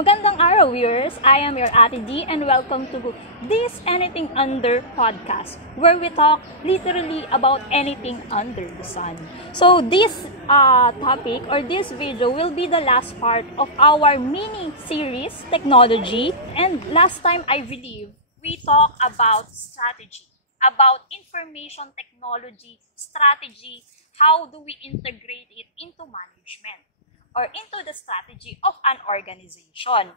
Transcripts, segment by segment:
Magandang araw, viewers! I am your Ate D and welcome to this Anything Under podcast, where we talk literally about anything under the sun. So this topic or this video will be the last part of our mini-series, Technology. And last time, I believe, we talked about strategy, about information technology, strategy, how do we integrate it into management or into the strategy of an organization.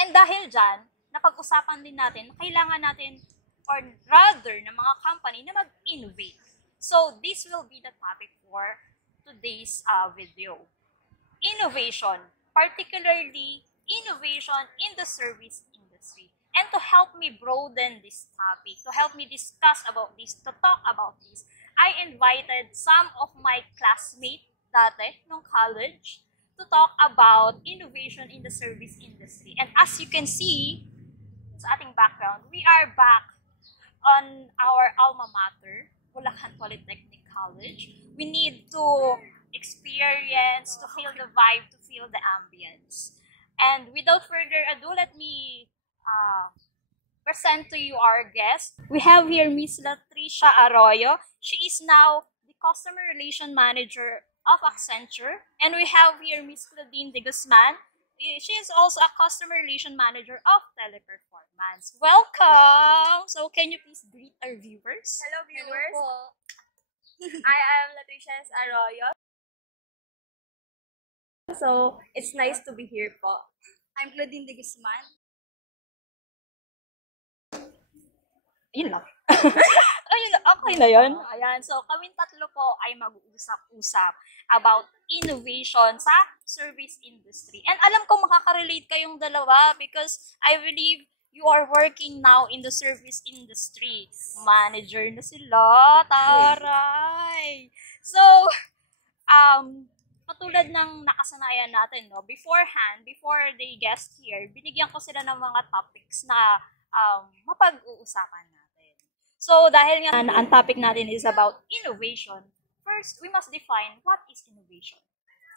And dahil dyan, napag-usapan din natin, kailangan natin, or rather, ng mga company na mag-innovate. So, this will be the topic for today's video. Innovation, particularly innovation in the service industry. And to help me broaden this topic, to help me discuss about this, to talk about this, I invited some of my classmates dati nung college to talk about innovation in the service industry. And as you can see sa ating background, we are back on our alma mater, Bulacan Polytechnic College. We need to experience, to feel the vibe, to feel the ambience. And without further ado, let me present to you our guest. We have here Miss Latricia Arroyo. She is now the Customer Relation Manager of Accenture. And we have here Miss Claudine de Guzman. She is also a Customer Relation Manager of Teleperformance. Welcome! So can you please greet our viewers? Hello viewers! Hello I am Latricia Arroyo. So, it's nice to be here po. I'm Claudine de Guzman. Yun lang. Ayun, okay na yun. Ayan, so kaming tatlo po ay mag-uusap-usap about innovation sa service industry. And alam ko makaka-relate kayong dalawa because I believe you are working now in the service industry. Manager na sila, taray! So, katulad ng nakasanayan natin, no, beforehand, before they guest here, binigyan ko sila ng mga topics na mapag-uusapan natin. So, dahil nga ang topic natin is about innovation, first, we must define what is innovation.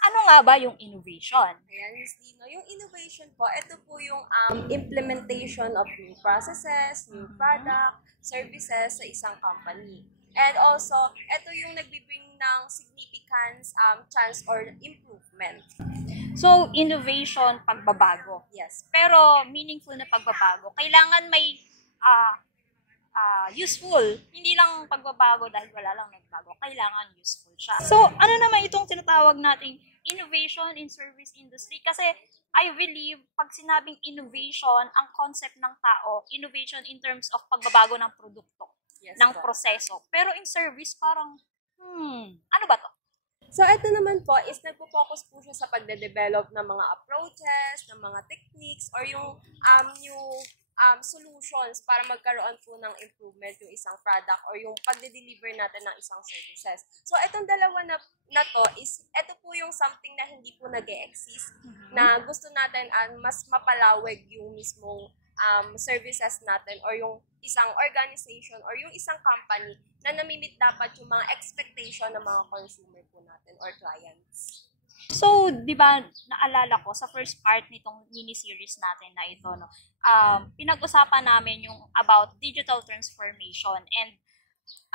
Ano nga ba yung innovation? Ayan, Ms. Dino. Yung innovation po, ito po yung implementation of new processes, new product, services sa isang company. And also, ito yung nagbibring ng significance, chance, or improvement. So, innovation, pagbabago. Yes. Pero, meaningful na pagbabago. Kailangan may useful. Hindi lang pagbabago dahil wala lang nagbago. Kailangan useful siya. So, ano naman itong tinatawag nating innovation in service industry? Kasi, I believe, pag sinabing innovation, ang concept ng tao, innovation in terms of pagbabago ng produkto, Yes, ng po. proseso. Pero in service, parang, ano ba to? So, ito naman po is nagpo-focus po siya sa pagde-develop ng mga approaches, ng mga techniques, or yung new solutions para magkaroon po ng improvement yung isang product or yung pagde-deliver natin ng isang services. So, itong dalawa na to is, ito po yung something na hindi po nag-e-exist, na gusto natin mas mapalawag yung mismong services natin or yung isang organization or yung isang company na namimit dapat yung mga expectation ng mga consumer po natin or clients. So, di ba, naalala ko sa first part nitong mini-series natin na ito, no, pinag-usapan namin yung about digital transformation and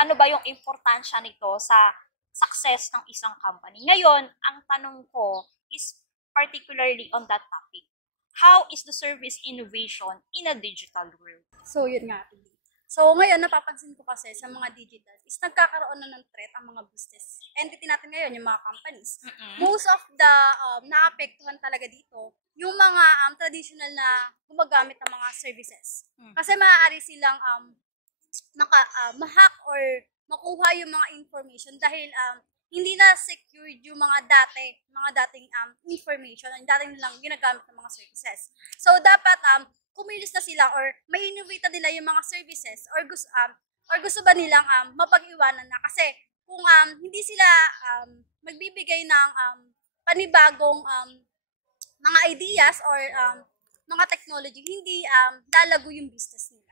ano ba yung importansya nito sa success ng isang company. Ngayon, ang tanong ko is particularly on that topic. How is the service innovation in a digital world? So, yun nga. So, ngayon, napapansin ko kasi sa mga digital is nagkakaroon na ng threat ang mga business entity natin ngayon, yung mga companies. Most of the naapektuhan talaga dito, yung mga traditional na gumagamit ng mga services. Kasi maaari silang ma-hack or makuha yung mga information dahil hindi na secured yung mga dating information, yung dating nilang ginagamit ng mga services. So, dapat kumilos na sila or may innovate nila yung mga services or gusto ba nilang mapag-iwanan na kasi kung hindi sila magbibigay ng panibagong mga ideas or mga technology, hindi lalago yung business nila.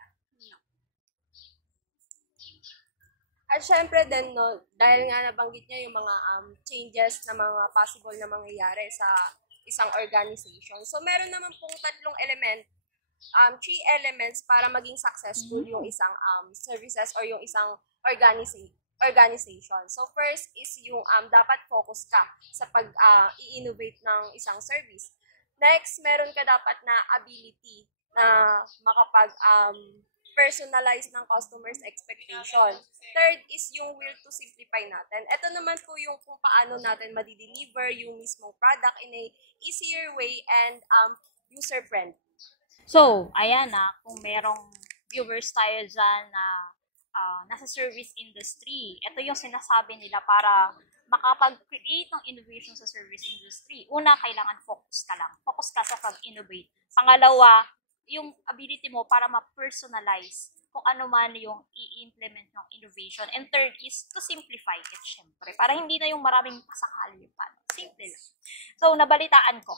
At syempre din, no, dahil nga nabanggit niya yung mga changes na mga possible na mangyayari sa isang organization. So, meron naman pong three elements para maging successful yung isang services or yung isang organization. So, first is yung dapat focus ka sa i-innovate ng isang service. Next, meron ka dapat na ability na makapag personalize ng customer's expectation. Third is yung will to simplify natin. Ito naman po yung kung paano natin madideliver yung mismong product in a easier way and user-friendly. So, ayan na, kung merong viewers tayo dyan na nasa service industry, ito yung sinasabi nila para makapag-create ng innovation sa service industry. Una, kailangan focus ka lang. Focus ka sa pag-innovate. Pangalawa, yung ability mo para ma-personalize kung ano man yung i-implement ng innovation. And third is to simplify it, syempre. Para hindi na yung maraming pasakali yung paano. Simple lang. So, nabalitaan ko.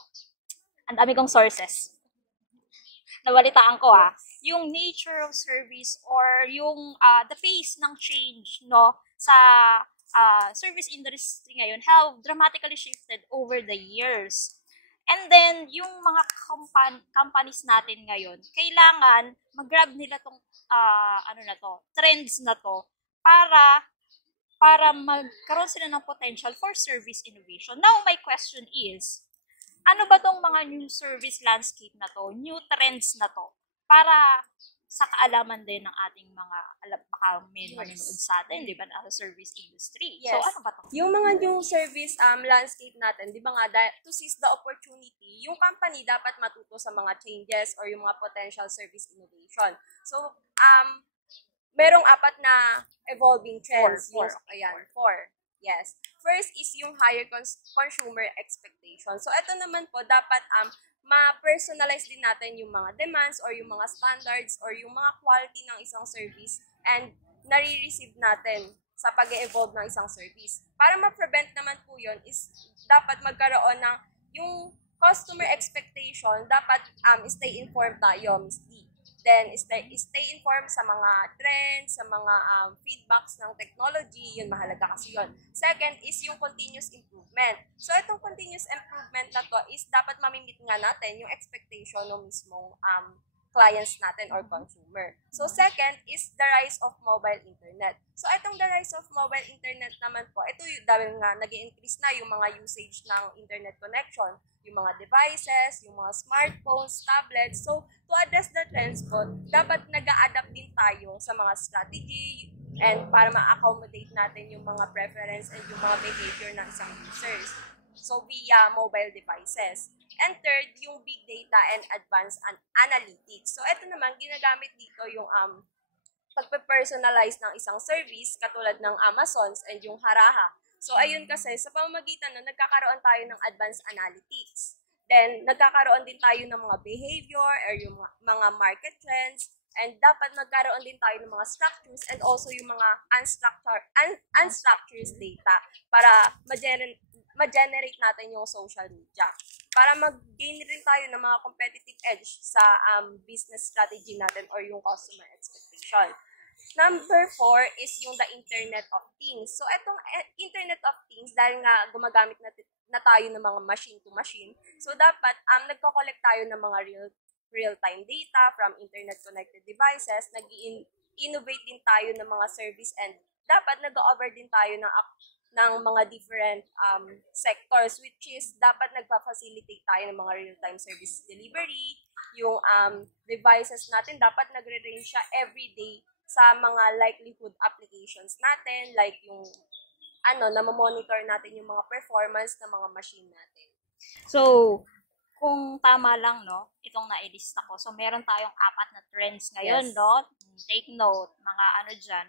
Ang dami kong sources. Nabalitaan ko yung nature of service or yung the pace ng change no sa service industry ngayon have dramatically shifted over the years. And then, yung mga companies natin ngayon, kailangan mag-grab nila tong trends na to para magkaroon sila ng potential for service innovation. Now, my question is, ano ba tong mga new service landscape na to, new trends na to, para sa kaalaman din ng ating mga, baka may manonood sa atin, di ba, na service industry. Yes. So, ano ba to? Yung mga new service landscape natin, di ba nga, to seize the opportunity, yung company dapat matuto sa mga changes or yung mga potential service innovation. So, merong 4 na evolving trends. Four. Ayan, 4. Yes. First is yung higher consumer expectation. So, ito naman po, dapat ma-personalize din natin yung mga demands or yung mga standards or yung mga quality ng isang service and nare-receive natin sa pag-evolve ng isang service. Para ma-prevent naman po yun is dapat magkaroon ng yung customer expectation, dapat stay informed tayo, Ms. D. Then, stay informed sa mga trends, sa mga feedbacks ng technology, yun, mahalaga kasi yun. Second is yung continuous improvement. So, itong continuous improvement na to is dapat mamimit nga natin yung expectation ng mismong clients natin or consumer. So, second is the rise of mobile internet. So, itong the rise of mobile internet naman po, ito yung dahil nga nag-increase na yung mga usage ng internet connection, yung mga devices, yung mga smartphones, tablets. So, to address the trends po, dapat nag-a-adapt din tayo sa mga strategy and para ma-accommodate natin yung mga preference and yung mga behavior ng isang users. So, via mobile devices. And third, yung big data and advanced analytics. So, ito naman, ginagamit dito yung pagpe-personalize ng isang service katulad ng Amazons and yung Haraha. So, ayun kasi, sa pamamagitan na nagkakaroon tayo ng advanced analytics. Then, nagkakaroon din tayo ng mga behavior or yung mga market trends. And dapat nagkaroon din tayo ng mga structures and also yung mga unstructured data para ma-generate natin yung social media. Para mag-gain rin tayo ng mga competitive edge sa business strategy natin or yung customer expectation. Number 4 is yung the Internet of Things. So, itong Internet of Things, dahil nga gumagamit na tayo ng mga machine-to-machine, so dapat nagko-collect tayo ng mga real-time data from internet-connected devices, nag-innovate din tayo ng mga service and dapat nag-over din tayo ng mga different sectors, which is dapat nagpa-facilitate tayo ng mga real-time service delivery. Yung devices natin, dapat nagre-range siya everyday sa mga likelihood applications natin, like yung na-monitor natin yung mga performance ng mga machine natin. So, kung tama lang, no, itong na-lista ko. So, meron tayong 4 na trends ngayon, Yes. no? Take note, mga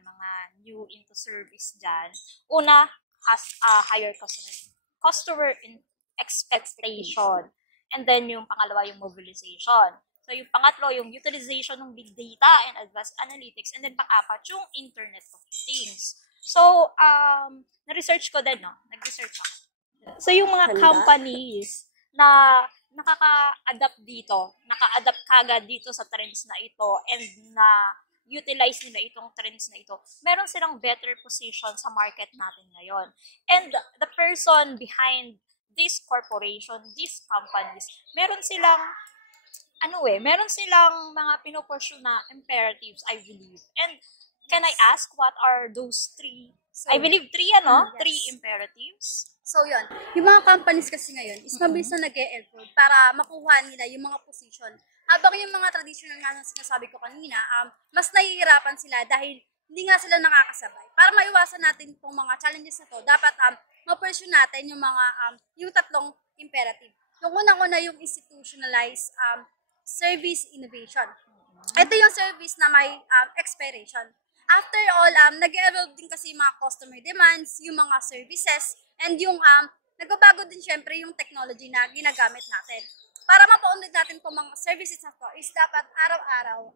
mga new into service dyan. Una, higher customer expectation. And then, yung pangalawa, yung mobilization. So, yung pangatlo, yung utilization ng big data and advanced analytics. And then, pang-apat, yung Internet of Things. So, na-research ko din, no? Nag-research ako. So, yung mga companies na nakaka-adapt dito, naka-adapt kagad dito sa trends na ito, and na utilize nila itong trends na ito, meron silang better position sa market natin ngayon. And the person behind this corporation, these companies, meron silang meron silang mga pinopursue na imperatives, I believe. And can I ask what are those three? I believe three, Yes. Three imperatives. So, yun. Yung mga companies kasi ngayon is mabilis na nag-e-effort para makuha nila yung mga position. Habang yung mga traditional nga na sinasabi ko kanina, mas nahihirapan sila dahil hindi nga sila nakakasabay. Para maiwasan natin itong mga challenges na to, dapat ma-pursue natin yung mga yung tatlong imperative. Yung unang-una yung institutionalized service innovation. Ito yung service na may expiration. After all, nag-evolve din kasi yung mga customer demands, yung mga services, and yung nagbabago din syempre yung technology na ginagamit natin. Para mapaunlad natin itong mga services na to is dapat araw-araw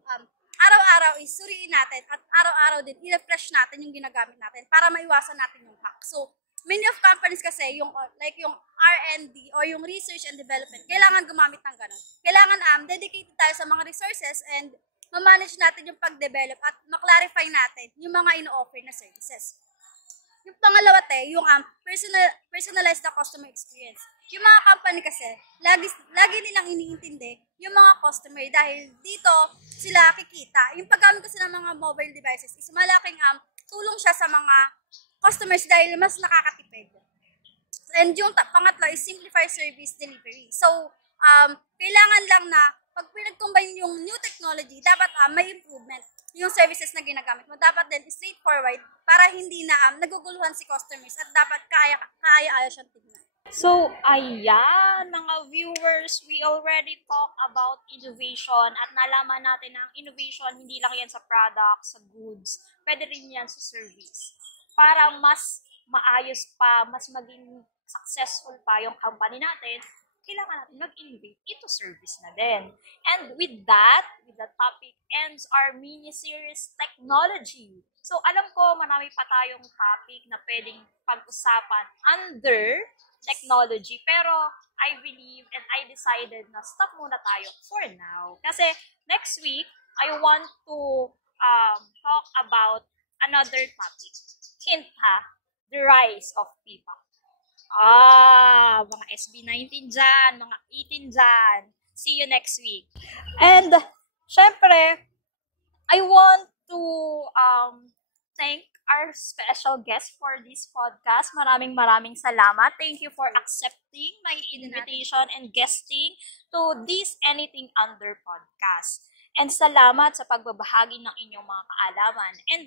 is suriin natin at araw-araw din i-refresh natin yung ginagamit natin para maiwasan natin yung hack. So, many of companies kasi, yung R&D or yung research and development, kailangan gumamit ng ganun. Kailangan dedicated tayo sa mga resources and ma-manage natin yung pag-develop at ma-clarify natin yung mga ino-offer na services. Yung pangalawa yung personalized na customer experience. Yung mga company kasi, lagi nilang iniintindi yung mga customer dahil dito sila kikita. Yung paggamit kasi ng mga mobile devices is malaking tulong siya sa mga customers dahil mas nakakatipid. And yung pangatlo is simplify service delivery. So, kailangan lang na pag pinag-combine yung new technology, dapat may improvement yung services na ginagamit mo. Dapat din straightforward para hindi na naguguluhan si customers at dapat kaaya-aya siyang tignan. So, ayan, mga viewers, we already talk about innovation at nalaman natin na ang innovation, hindi lang yan sa product, sa goods, pwede rin yan sa service. Para mas maayos pa, mas maging successful pa yung company natin, kailangan natin mag-innovate into service na din. And with that, with the topic ends our mini-series technology. So, alam ko, marami pa tayong topic na pwedeng pag-usapan under technology. Pero, I believe and I decided na stop muna tayo for now. Kasi, next week, I want to talk about another topic. Hint ha, the rise of P-pop. Mga SB19 dyan, mga 18 dyan. See you next week. And, syempre, I want to thank our special guest for this podcast. Maraming salamat. Thank you for accepting my invitation and guesting to this Anything Under podcast. And salamat sa pagbabahagi ng inyong mga kaalaman. And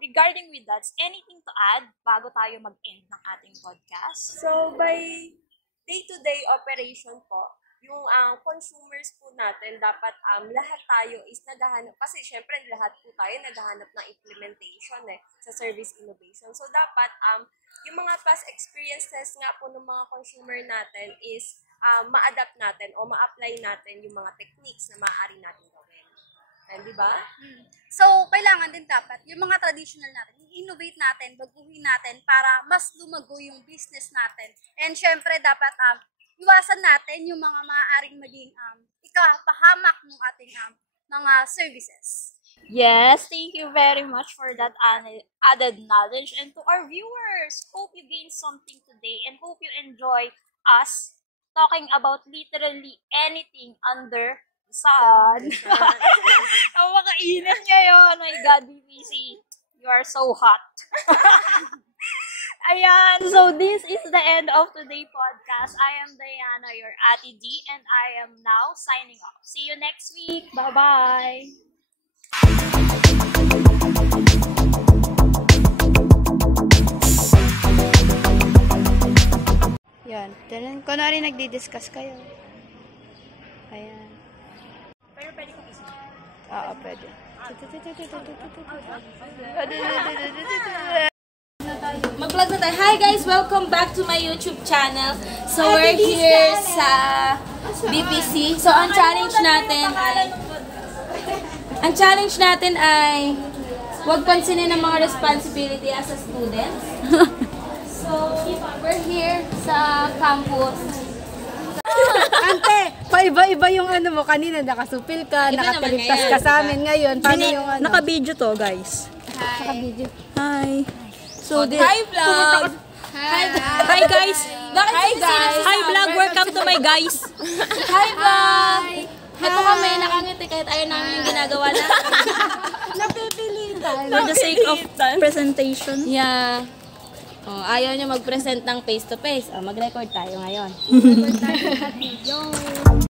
regarding with that, anything to add bago tayo mag-end ng ating podcast? So, by day-to-day operation po, yung consumers po natin, dapat lahat tayo is naghahanap, kasi syempre lahat po tayo naghahanap ng implementation sa service innovation. So, dapat yung mga past experiences nga po ng mga consumer natin is ma-adapt natin o ma-apply natin yung mga techniques na maaari natin gawin. Di ba? So, kailangan din dapat yung mga traditional natin, i-innovate natin, baguhin natin para mas lumago yung business natin. And syempre, dapat iwasan natin yung mga maaaring maging ikapahamak ng ating mga services. Yes, thank you very much for that added knowledge. And to our viewers, hope you gained something today and hope you enjoy us talking about literally anything under sun. Ang makainit ngayon. My God, BBC. You are so hot. Ayan. So, this is the end of today's podcast. I am Diana, your Ate D, and I am now signing off. See you next week. Bye-bye. Yan. Kunwari nagdi-discuss kayo. Ayan. Pero pwede kong isip. Oo, pwede. Mag-vlog na tayo. Hi guys! Welcome back to my YouTube channel. So we're here sa BPC. So ang challenge natin ay huwag pansinin ang mga responsibility as a student. So we're here sa campus. Ante, paiba-iba yung ano mo. Kanina nakasupil ka, nakataligtas ka sa amin. Ngayon, paano yung ano? Naka-video to, guys. Hi! Hi. So, Hi vlog! Hi guys! Hi guys! Hi vlog! Welcome to my guys! Hi vlog! Ito kami, nakangiti kahit ayaw namin yung ginagawa namin. Napipilitan. For the sake of presentation. Yeah. Oh, ayaw nyo mag-present ng face-to-face. Oh, mag-record tayo ngayon.